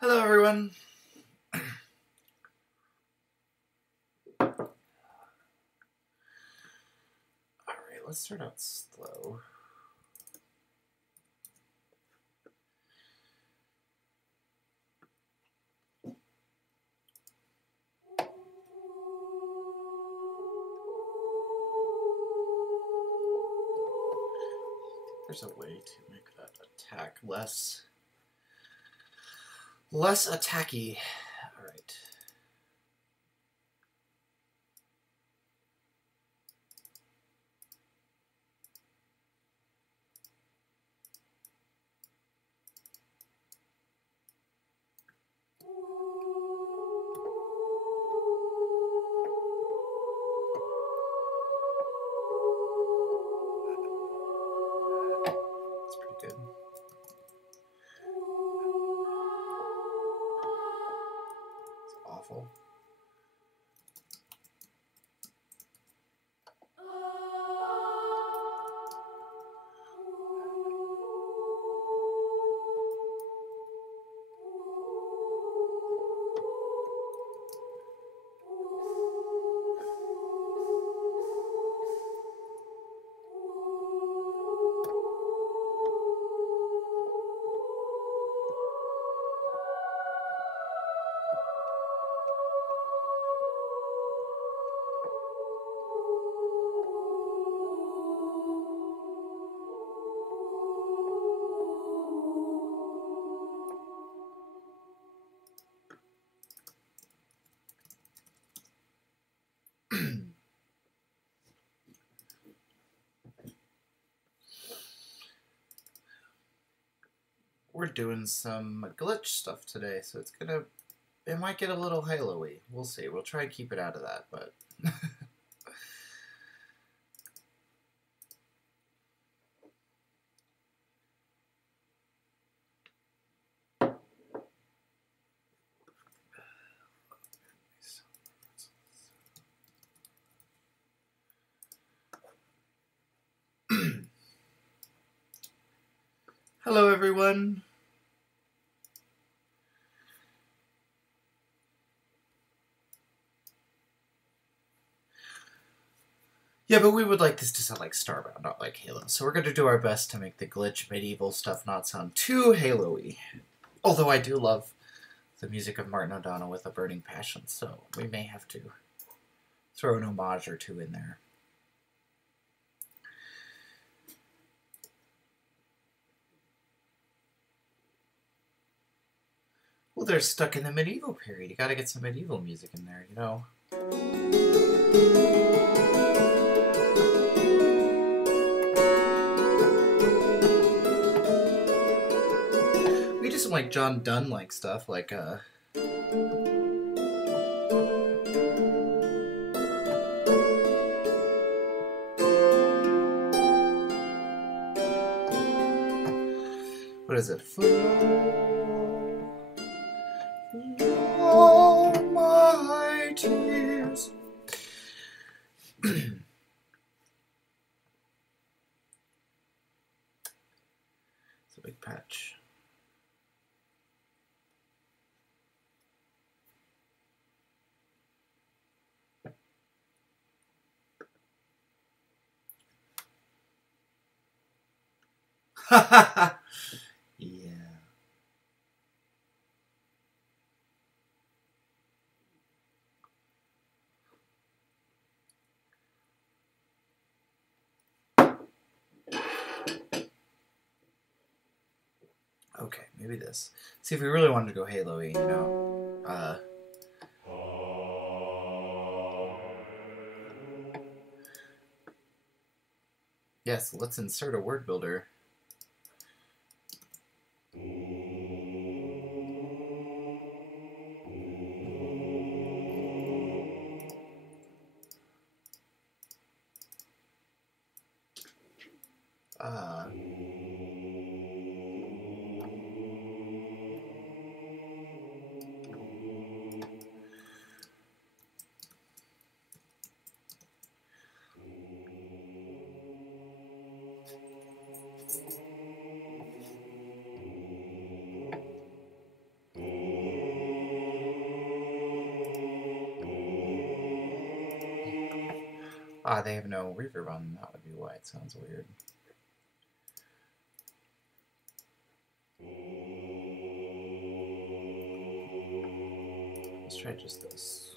Hello, everyone. Alright, let's start out slow. There's a way to make that attack less attacky. All right. That's pretty good. It's awful. We're doing some glitch stuff today, so it might get a little Halo-y. We'll see. We'll try and keep it out of that, but hello, everyone. Yeah, but we would like this to sound like Starbound, not like Halo. So we're going to do our best to make the glitch medieval stuff not sound too Halo-y. Although I do love the music of Martin O'Donnell with a burning passion, so we may have to throw an homage or two in there. Well, they're stuck in the medieval period. You gotta get some medieval music in there, you know. We do some like John Donne-like stuff, like what is it? All my tears. It's a big patch. Yeah. Okay, maybe this. See, if we really wanted to go Halo-y, you know, yes, let's insert a word builder. Uh, they have no reverb on them. That would be why it sounds weird. Let's try just this.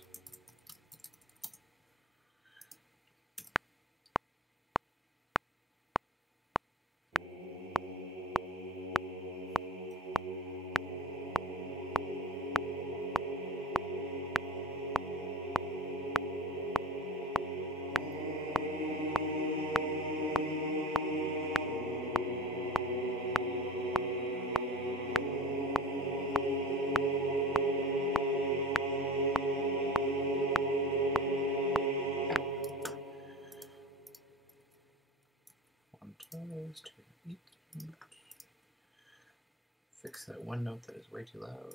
Fix that one note that is way too loud.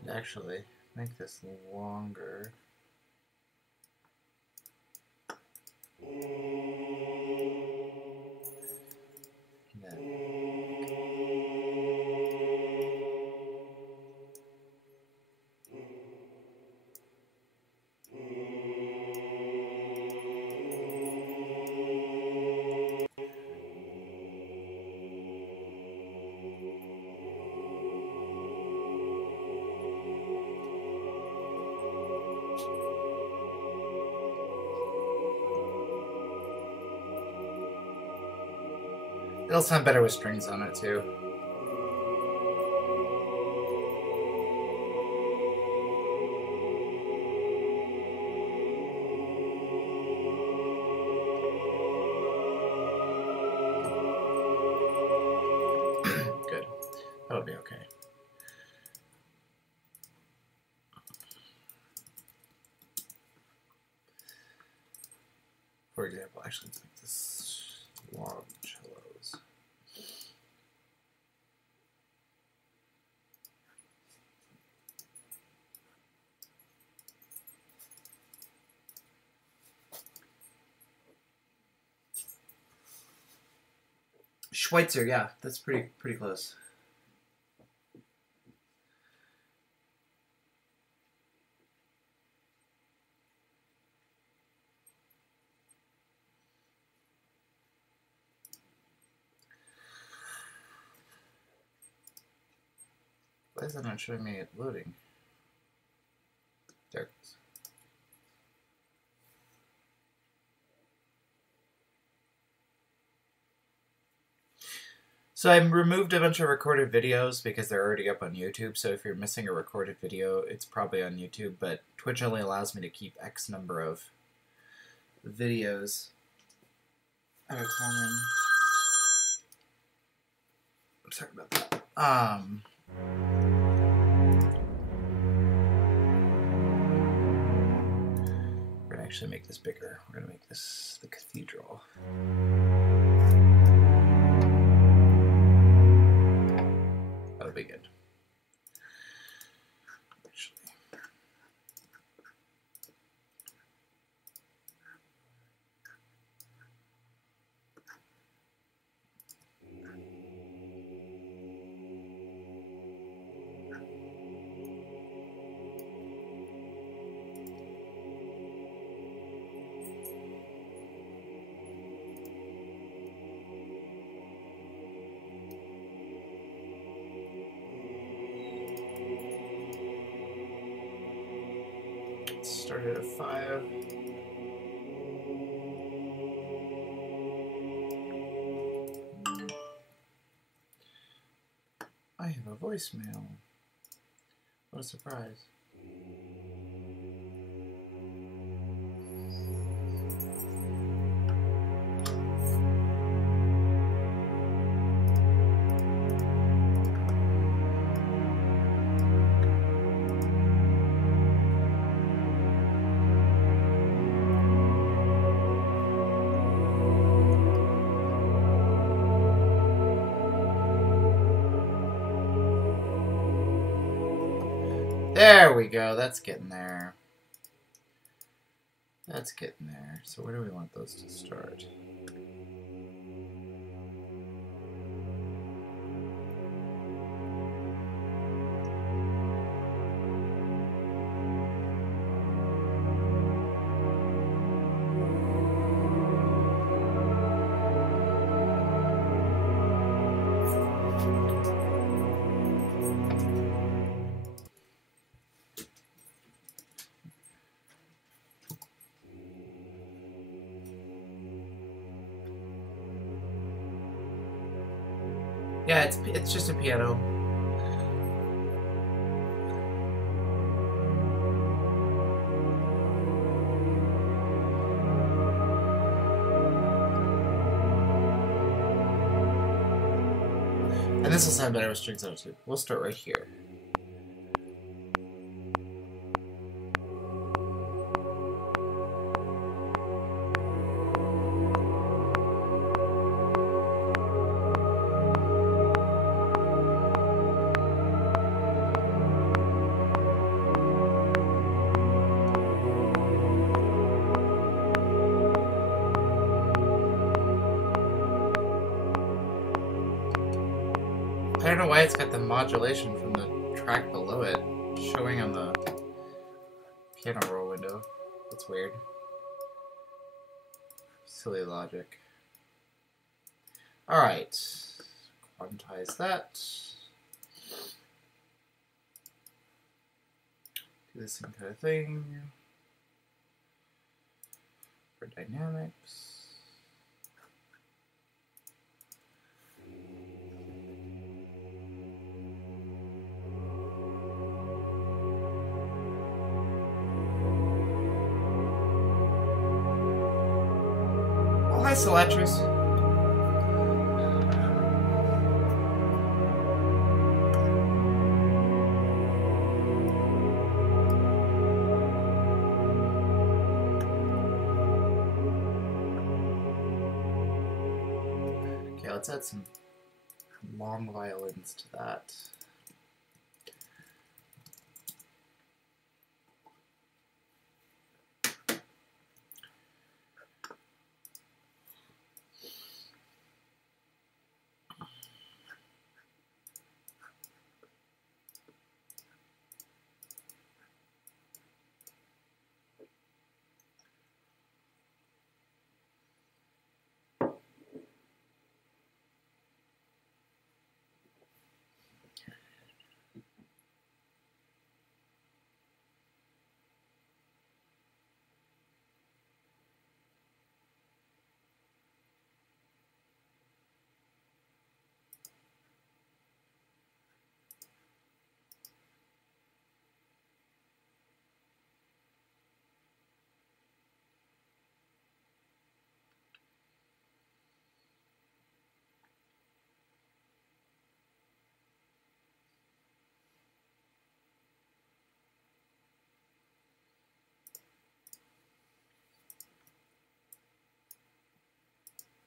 And actually, make this longer. It'll sound better with strings on it too. Good. That'll be okay. For example, actually, let's make this long cellos. Schweitzer, yeah, that's pretty close. Why is that not showing me it loading? There it goes. So I removed a bunch of recorded videos because they're already up on YouTube. So if you're missing a recorded video, it's probably on YouTube. But Twitch only allows me to keep X number of videos at a time. I'm sorry about that. We're gonna actually make this bigger. We're gonna make this the cathedral. That'll be good. Actually. started at 5. I have a voicemail. What a surprise. There we go. That's getting there. That's getting there. So where do we want those to start? Yeah, it's just a piano. And this will sound better with strings on it too. We'll start right here. I don't know why it's got the modulation from the track below it showing on the piano roll window. That's weird. Silly logic. Alright. Quantize that. Do the same kind of thing for dynamics. Hi, Solatris. Okay, let's add some long violins to that.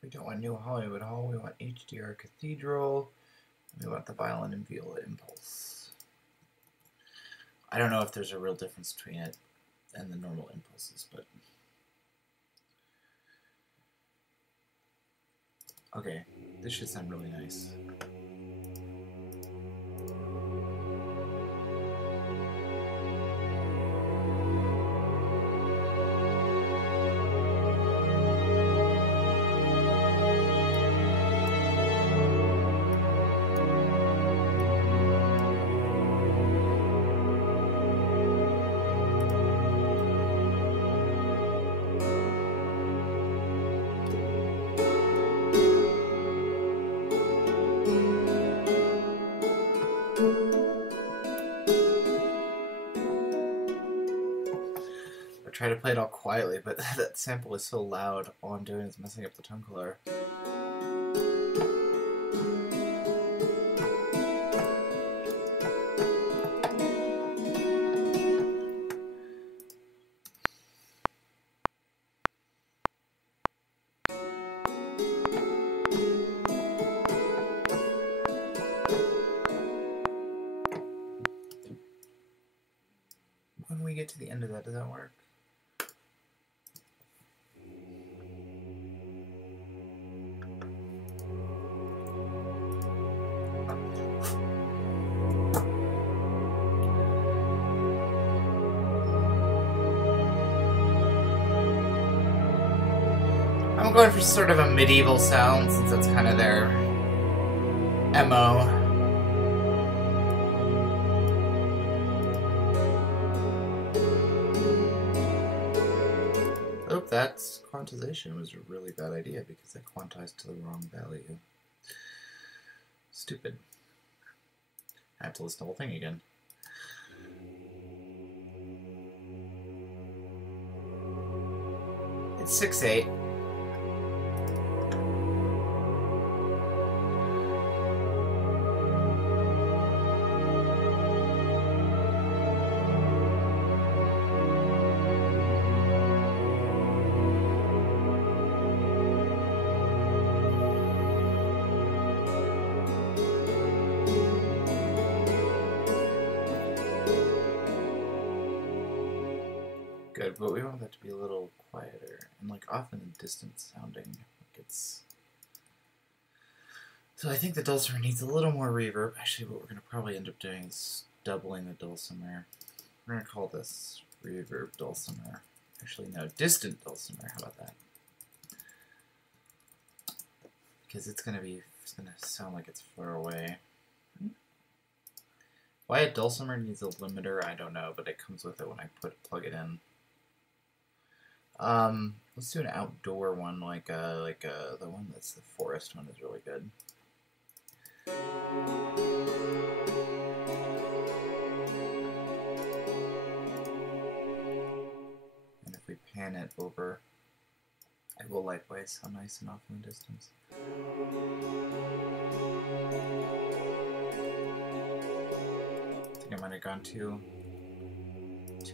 We don't want New Hollywood Hall, we want HDR Cathedral, and we want the violin and viola impulse. I don't know if there's a real difference between it and the normal impulses, but... Okay, this should sound really nice. try to play it all quietly, but that sample is so loud. All I'm doing is messing up the tone color. When we get to the end of that, does that work? I'm going for sort of a medieval sound, since that's kind of their MO. Oh, that quantization was a really bad idea because I quantized to the wrong value. Stupid. I have to list the whole thing again. It's 6/8. Good, but we want that to be a little quieter and like often distant sounding. Like it's. So I think the dulcimer needs a little more reverb. Actually, what we're gonna probably end up doing is doubling the dulcimer. We're gonna call this reverb dulcimer. Actually, no, distant dulcimer. How about that? Because it's gonna sound like it's far away. Why a dulcimer needs a limiter, I don't know, but it comes with it when I plug it in. Let's do an outdoor one, like the one that's the forest one is really good. And if we pan it over, it will likewise sound nice and off in the distance. I think I might have gone too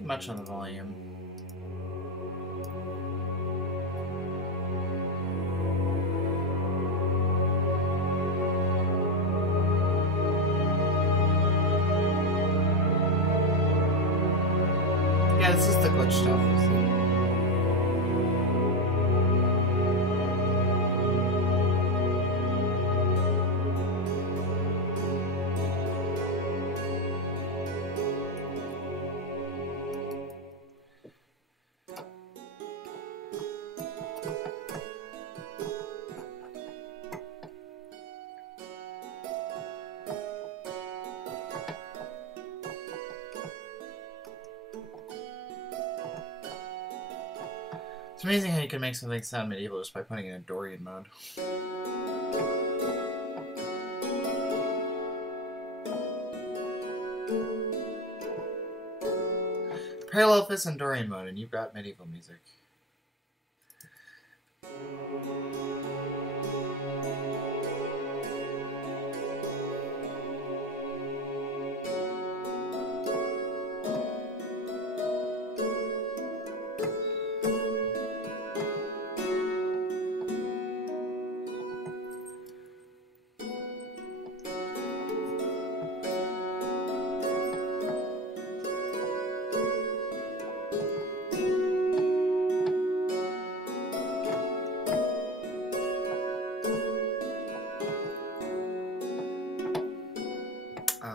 much on the volume. Yeah, this is the glitch stuff. It's amazing how you can make something sound medieval just by putting it in Dorian mode. Parallel this in Dorian mode and you've got medieval music.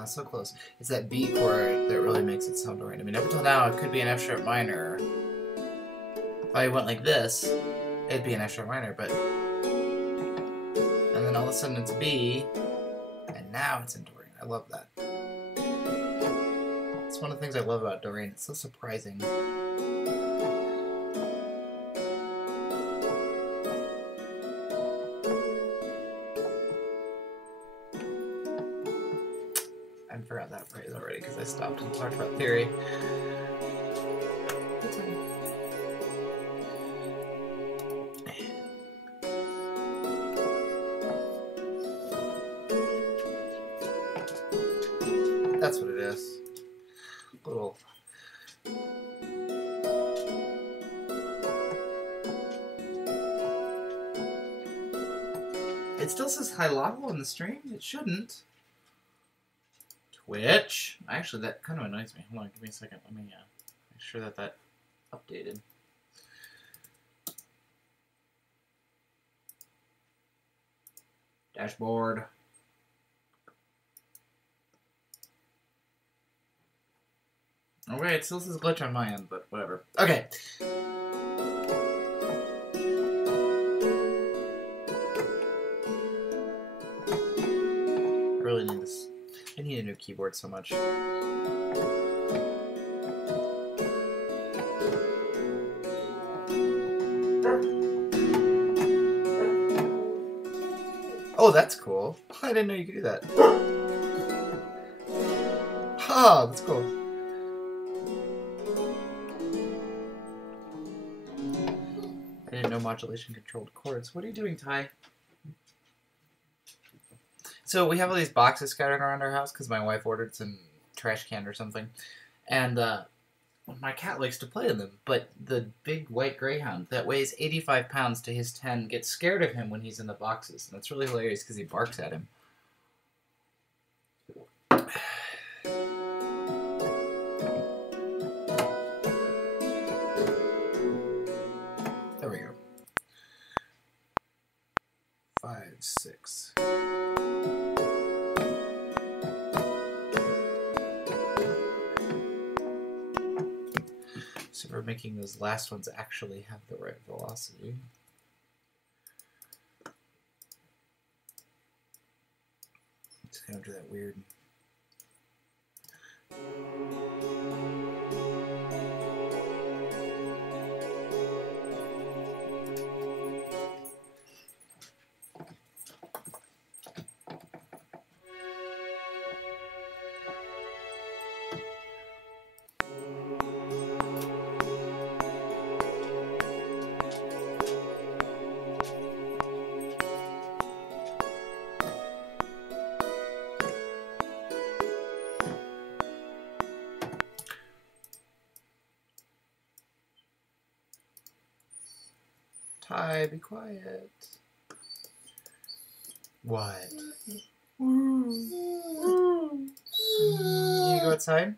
So close. It's that B chord that really makes it sound right. I mean, up until now, it could be an F sharp minor. If I went like this, it'd be an F sharp minor, but... And then all of a sudden it's B, and now it's in Dorian. I love that. It's one of the things I love about Dorian. It's so surprising. I forgot that phrase already because I stopped and talked about theory. That's what it is. Little. It still says high level on the stream. It shouldn't. Twitch. Actually, that kind of annoys me. Hold on, give me a second. Let me make sure that updated. Dashboard. Okay, it still says glitch on my end, but whatever. Okay. I really need this. I need a new keyboard so much. Oh, that's cool. I didn't know you could do that. Oh, that's cool. I didn't know modulation controlled chords. What are you doing, Ty? So we have all these boxes scattered around our house because my wife ordered some trash can or something. And my cat likes to play in them, but the big white greyhound that weighs 85 pounds to his 10 gets scared of him when he's in the boxes. And that's really hilarious because he barks at him. There we go. 5, 6. So we're making those last ones actually have the right velocity. Just gonna do that weird. Ty, be quiet. What? You need to go outside?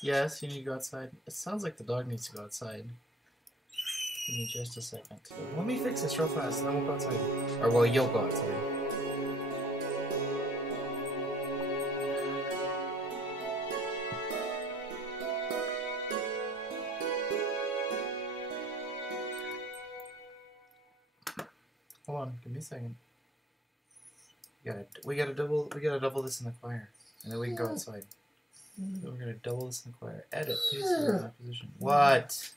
Yes, you need to go outside. It sounds like the dog needs to go outside. Give me just a second. Let me fix this real fast, and then we'll go outside. Or, well, you'll go outside. Hold on, give me a second. We gotta double this in the choir, and then we can go outside. Then we're gonna double this in the choir. Edit, paste it in that position. What?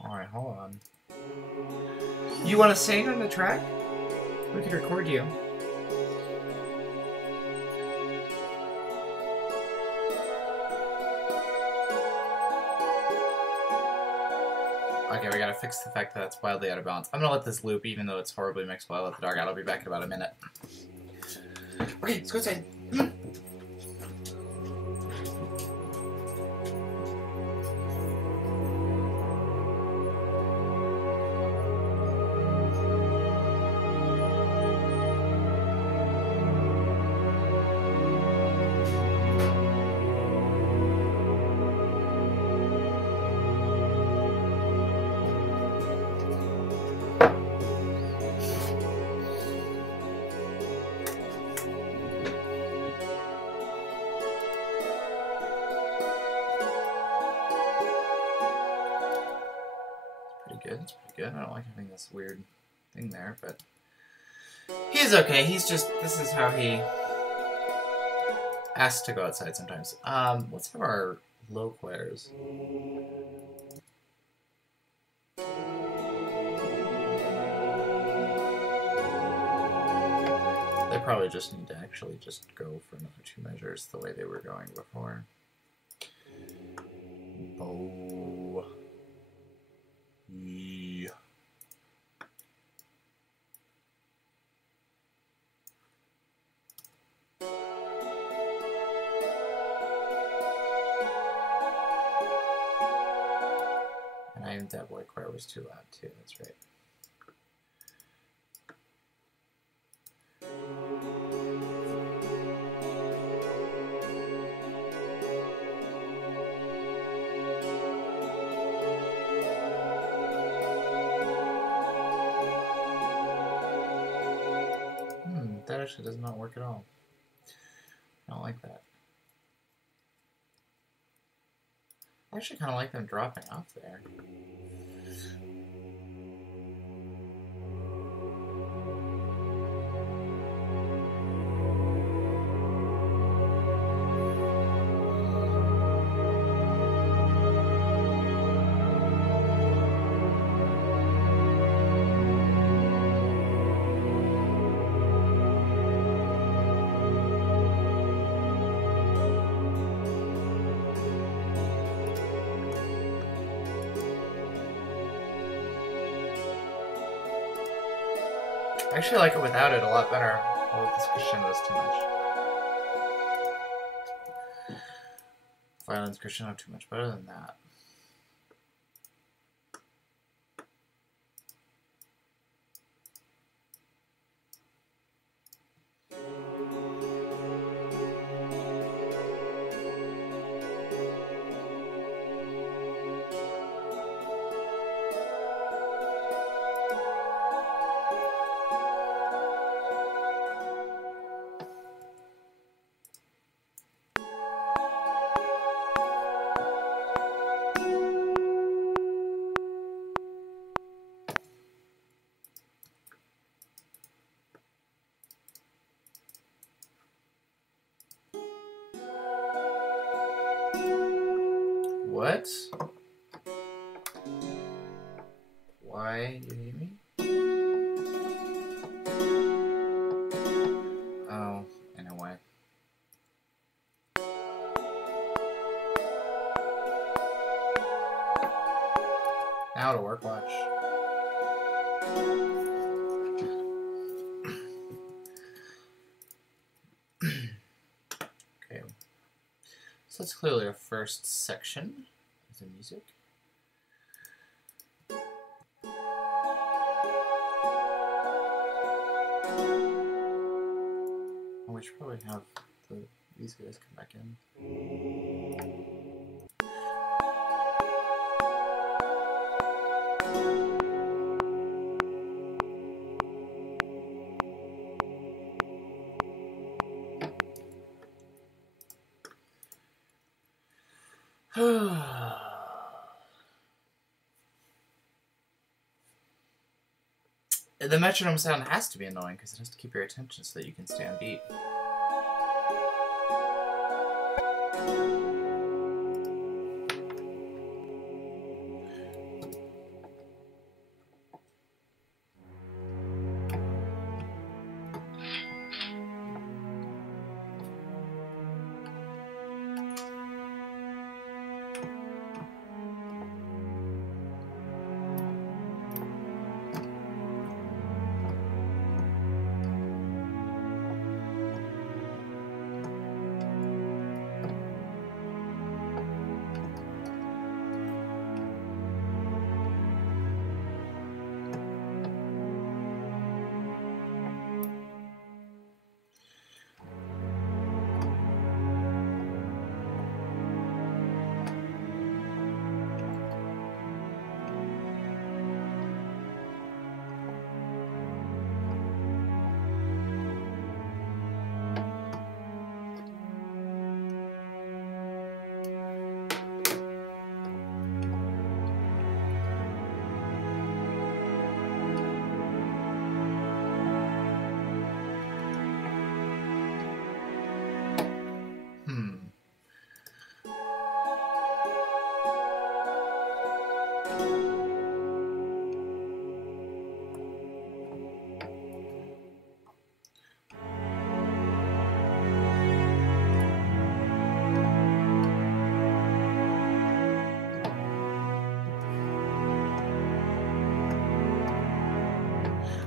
Alright, hold on. You wanna sing on the track? We could record you. Okay, we gotta fix the fact that it's wildly out of balance. I'm gonna let this loop, even though it's horribly mixed while I let the dog out. I'll be back in about a minute. Okay, let's go outside. Come on. It's pretty good. I don't like having this weird thing there, but he's okay. He's just, this is how he asks to go outside sometimes. Let's have our low choirs. They probably just need to actually just go for another 2 measures the way they were going before. Bow. E. And that boy choir was too loud too, that's right. That actually does not work at all. I don't like that. I actually kind of like them dropping off there. I actually like it without it a lot better. Oh, this crescendo is too much. Violins crescendo too much better than that. What? Why do you hate me? Oh, anyway. Now to work, watch. Okay. So that's clearly our first section of the music. We should probably have these guys come back in. The metronome sound has to be annoying because it has to keep your attention so that you can stay on beat.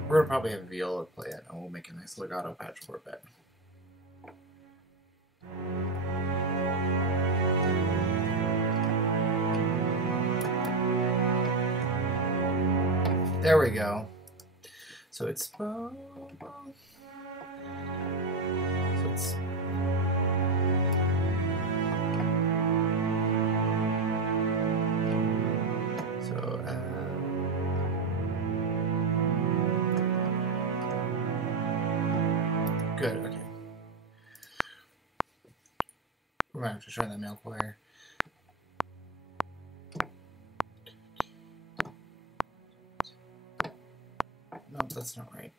We're gonna probably have viola play it, and we'll make a nice legato patch for it. There we go. So it's... Good, okay. We're going to have to try that male choir. No, that's not right.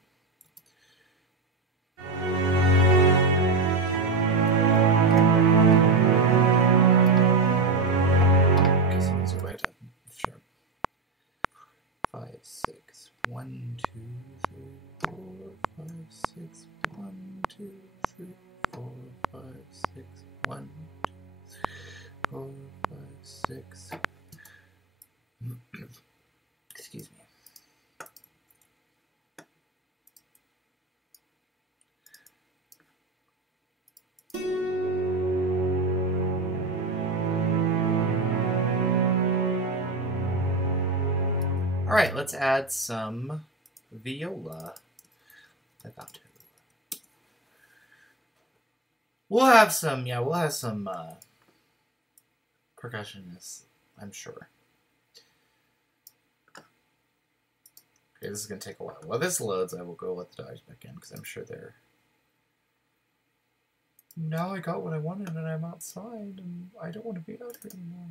Okay, so let's go right up. Sure. 5, 6. 1, 2, 3, 4, 5, 6. 1, 2, 3, 4, 5, 6. 1, 2, 4, 5, 6. Excuse me. All right, let's add some viola. Legato. We'll have some percussionists, I'm sure. Okay, this is going to take a while. While this loads, I will go let the dogs back in, because I'm sure they're... Now I got what I wanted, and I'm outside, and I don't want to be out here anymore.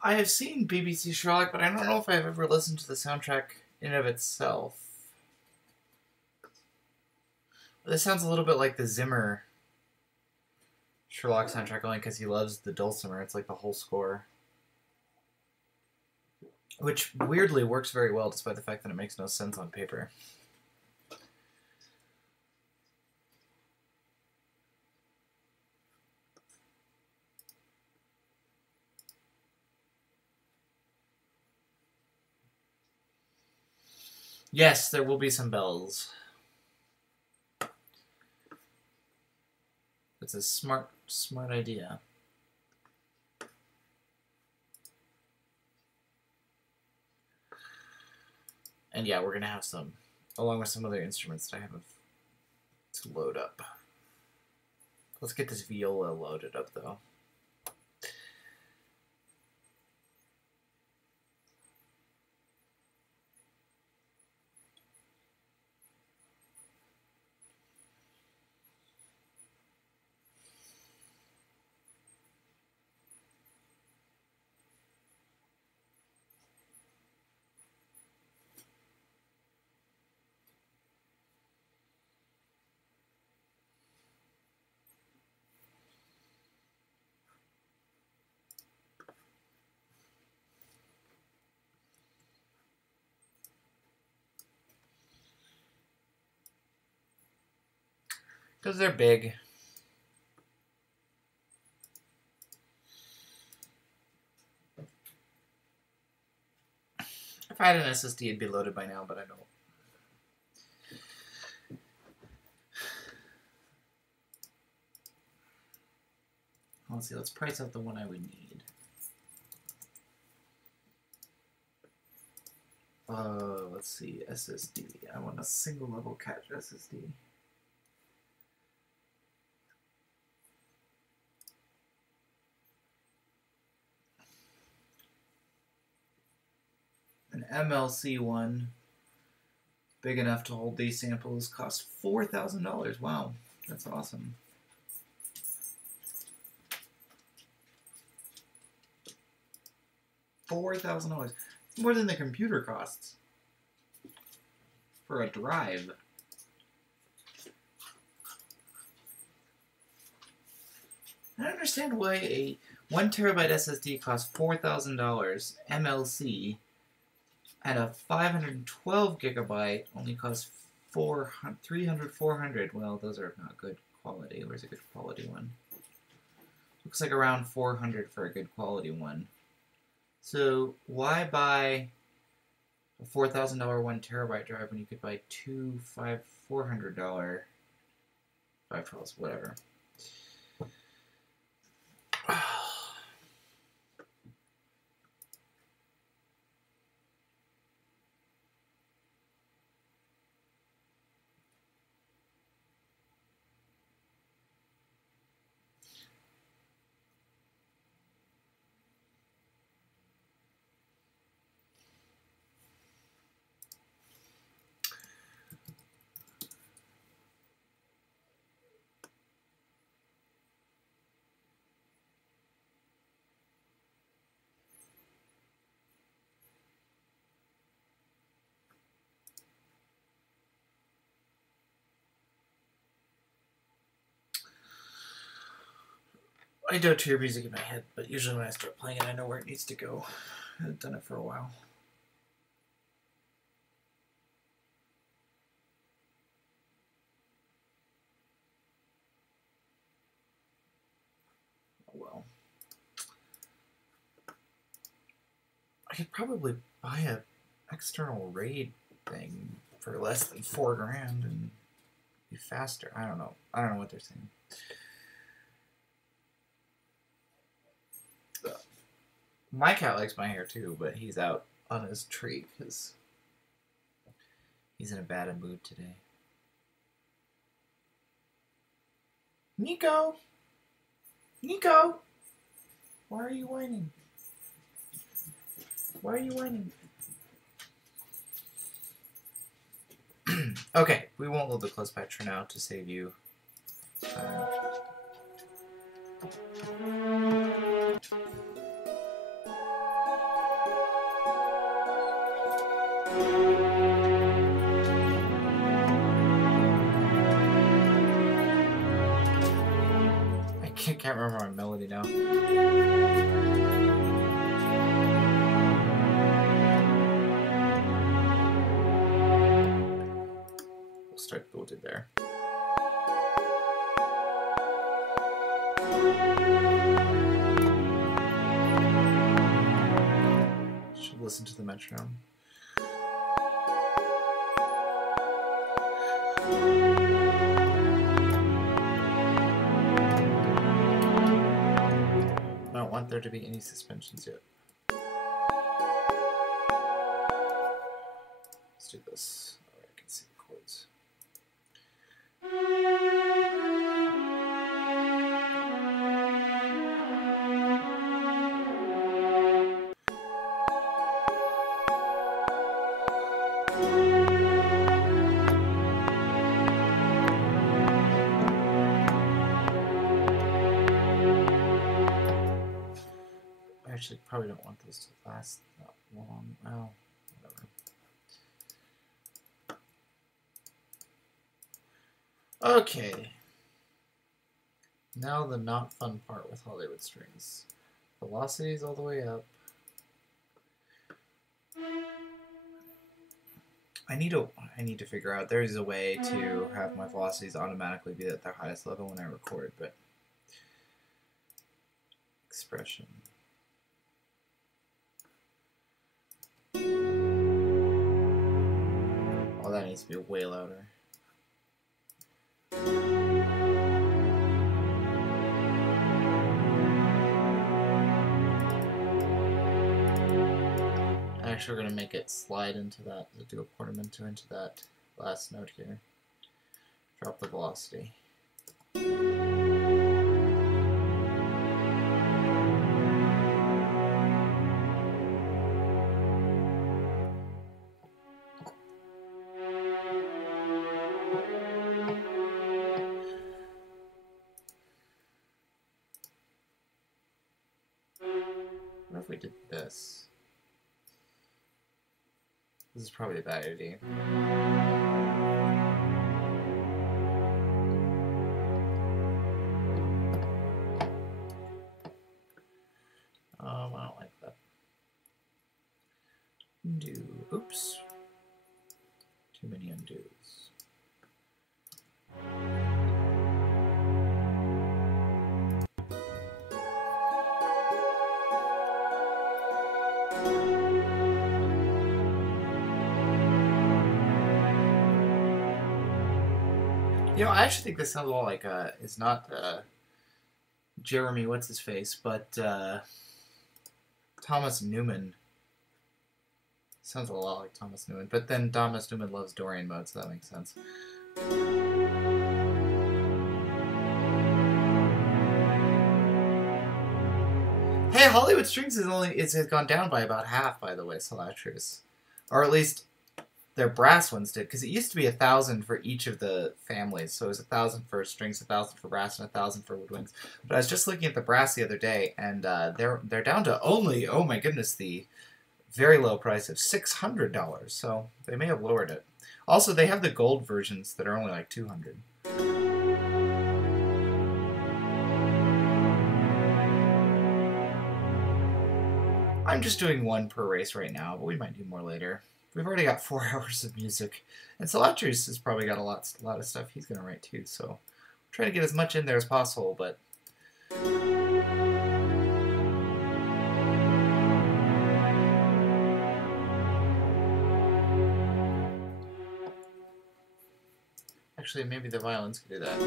I have seen BBC Sherlock, but I don't know if I've ever listened to the soundtrack in and of itself. This sounds a little bit like the Zimmer Sherlock soundtrack, only because he loves the dulcimer. It's like the whole score. Which weirdly works very well, despite the fact that it makes no sense on paper. Yes, there will be some bells. It's a smart idea. And yeah, we're going to have some, along with some other instruments that I have to load up. Let's get this viola loaded up, though. Because they're big. If I had an SSD, it'd be loaded by now, but I don't. Let's see, let's price out the one I would need. Let's see, SSD. I want a single level cache SSD. An MLC one, big enough to hold these samples cost $4,000. Wow, that's awesome. $4,000. It's more than the computer costs for a drive. I don't understand why a 1 terabyte SSD costs $4,000 MLC, and a 512 gigabyte only costs 300, 400. Well, those are not good quality. Where's a good quality one? Looks like around 400 for a good quality one. So why buy a $4,000 1 terabyte drive when you could buy two $400 512s, whatever. I don't hear music in my head, but usually when I start playing it, I know where it needs to go. I've done it for a while. Oh well. I could probably buy a external RAID thing for less than $4,000 and be faster. I don't know. I don't know what they're saying. My cat likes my hair too, but he's out on his tree because he's in a bad mood today. Nico! Nico! Why are you whining? Why are you whining? Okay, we won't load the close patch for now to save you time. I can't remember my melody now. We'll start building there. Should listen to the metronome. I don't want there to be any suspensions yet. Let's do this. Oh, I can see the chords. I actually probably don't want those to last that long. Well, whatever. Okay. Now the not fun part with Hollywood Strings. Velocities all the way up. I need to figure out, there is a way to have my velocities automatically be at their highest level when I record, but expression. Oh, that needs to be way louder. Actually, we're going to make it slide into that, do a portamento into that last note here. Drop the velocity. if we did this? This is probably a bad idea. I don't like that. Undo. Oops. Too many undos. You know, I actually think this sounds a lot like, it's not, Jeremy, what's his face, but, Thomas Newman. Sounds a lot like Thomas Newman, but then Thomas Newman loves Dorian mode, so that makes sense. Hey, Hollywood Strings has gone down by about half, by the way, Salatrius. Or at least their brass ones did, because it used to be 1,000 for each of the families. So it was 1,000 for strings, 1,000 for brass, and 1,000 for woodwinds. But I was just looking at the brass the other day, and they're down to only, oh my goodness, the very low price of $600. So they may have lowered it. Also, they have the gold versions that are only like $200. I'm just doing one per race right now, but we might do more later. We've already got 4 hours of music. And Salatrius has probably got a lot of stuff he's going to write too, so I'm trying to get as much in there as possible, but... Actually, maybe the violins could do that.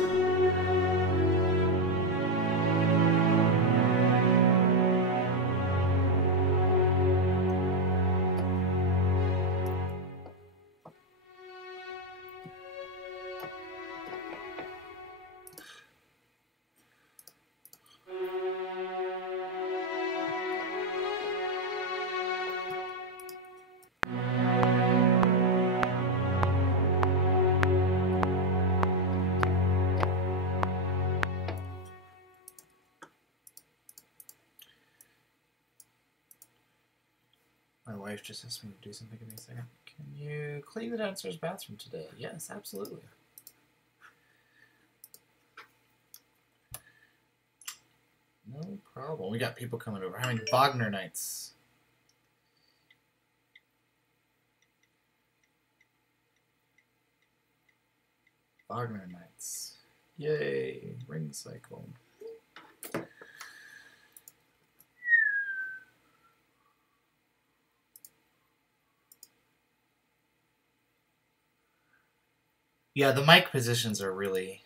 My wife just asked me to do something. Give me a second. Can you clean the downstairs bathroom today? Yes, absolutely. No problem. We got people coming over. We're having Wagner nights. Wagner nights. Yay. Ring cycle. Yeah, the mic positions are really,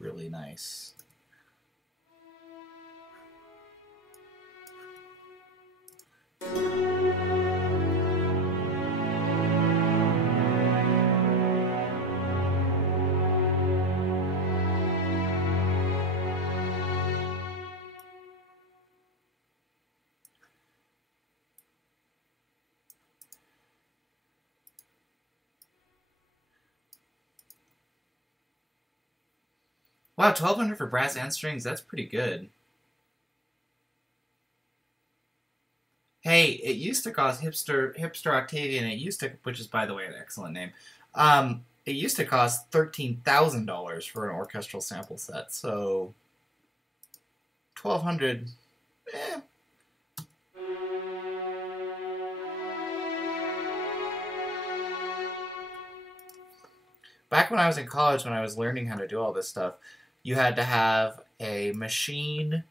really nice. Wow, 1,200 for brass and strings. That's pretty good. Hey, it used to cost Hipster Octavian. It used to, which is by the way an excellent name. It used to cost $13,000 for an orchestral sample set. So 1,200. Eh. Back when I was in college, when I was learning how to do all this stuff, you had to have a machine,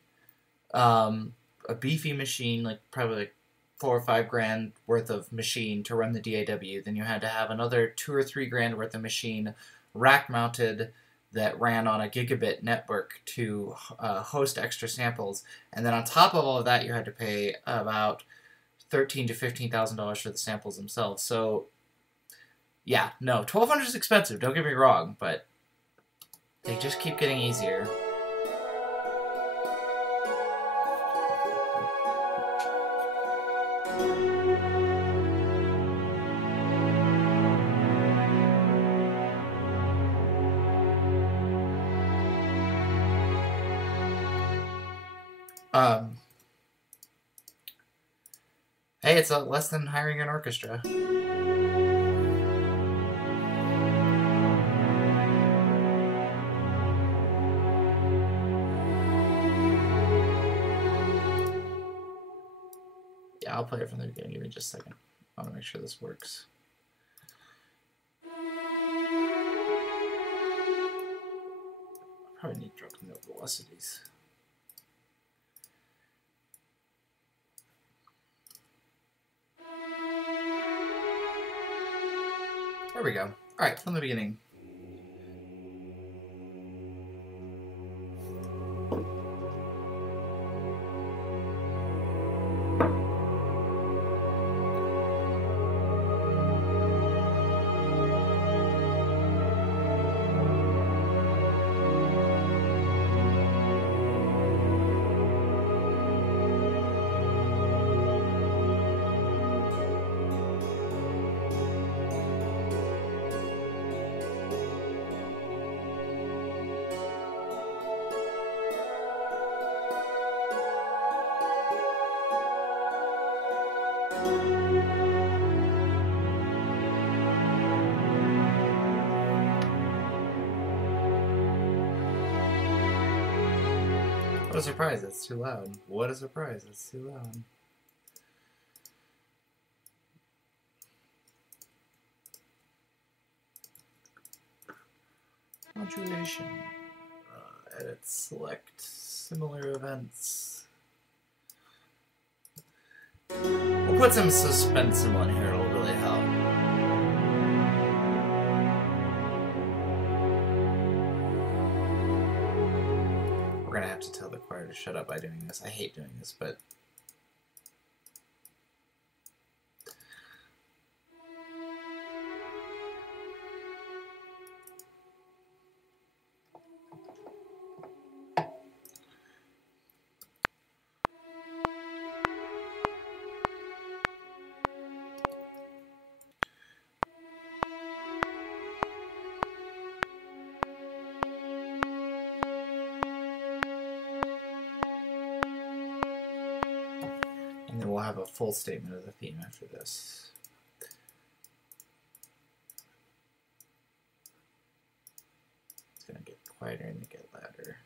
a beefy machine, like probably like $4 or $5 grand worth of machine to run the DAW. Then you had to have another $2 or $3 grand worth of machine, rack mounted, that ran on a gigabit network to host extra samples. And then on top of all of that, you had to pay about $13,000 to $15,000 for the samples themselves. So yeah, no, 1,200 is expensive. Don't get me wrong, but they just keep getting easier. Hey, it's less than hiring an orchestra. Yeah, I'll play it from the beginning. Give me just a second. I want to make sure this works. Probably need to drop note velocities. There we go. Alright, from the beginning. What a surprise, that's too loud. What a surprise, that's too loud. Modulation. Edit, select, similar events. We'll put some suspense in one here, it'll really help. We're gonna have to tell the choir to shut up by doing this. I hate doing this, but... And then we'll have a full statement of the theme after this. It's gonna get quieter and get louder.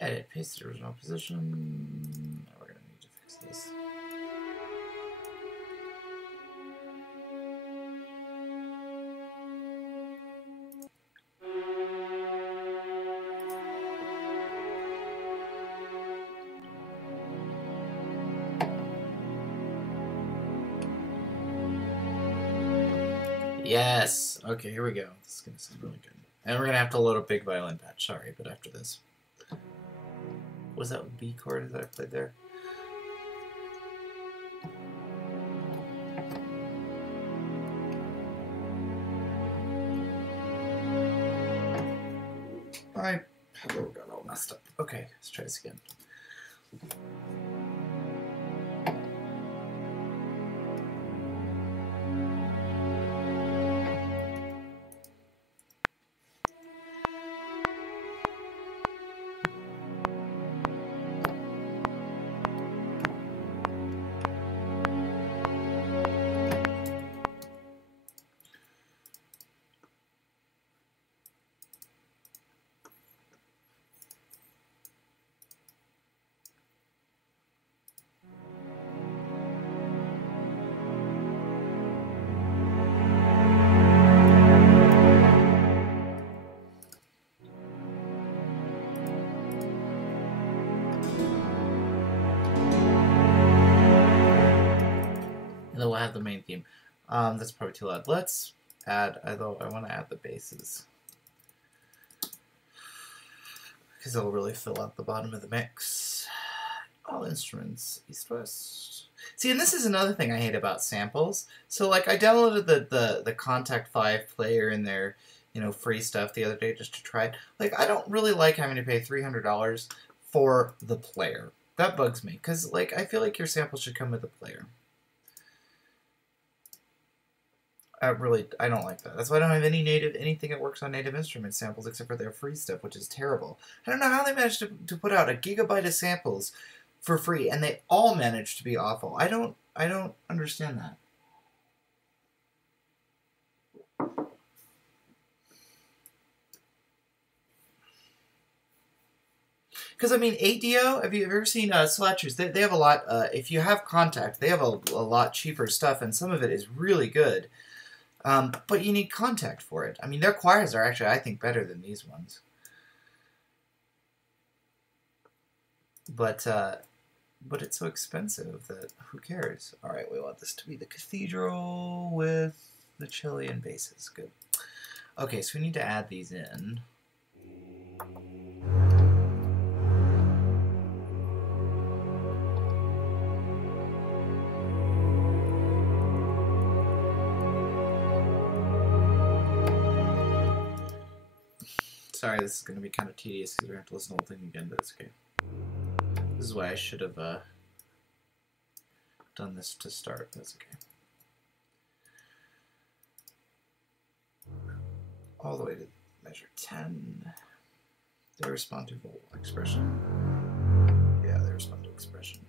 Edit, paste the original position. Now we're going to need to fix this. Yes! Okay, here we go. This is going to sound really good. And we're going to have to load a big violin patch. Sorry, but after this. Was that B chord that I played there? My pedal got all messed up. Okay, let's try this again. And then we'll have the main theme. That's probably too loud. Let's add, although I want to add the basses. Because it'll really fill out the bottom of the mix. All instruments, east-west. See, and this is another thing I hate about samples. So, like, I downloaded the Kontakt 5 player and their, you know, free stuff the other day just to try it. Like, I don't really like having to pay $300 for the player. That bugs me, because, like, I feel like your sample should come with the player. I don't like that. That's why I don't have anything that works on Native Instruments samples except for their free stuff, which is terrible. I don't know how they managed to put out a gigabyte of samples for free, and they all managed to be awful. I don't understand that. Because, I mean, ADO, have you ever seen Slatchers? They have a lot, if you have Contact, they have a lot cheaper stuff, and some of it is really good. But you need Contact for it. I mean, their choirs are actually, I think, better than these ones. But it's so expensive that who cares? All right, we want this to be the cathedral with the Chilean basses. Good. Okay, so we need to add these in. Sorry, this is going to be kind of tedious because we're going to have to listen to the whole thing again, but it's okay. This is why I should have done this to start. That's okay. All the way to measure 10. They respond to expression. Yeah, they respond to expression.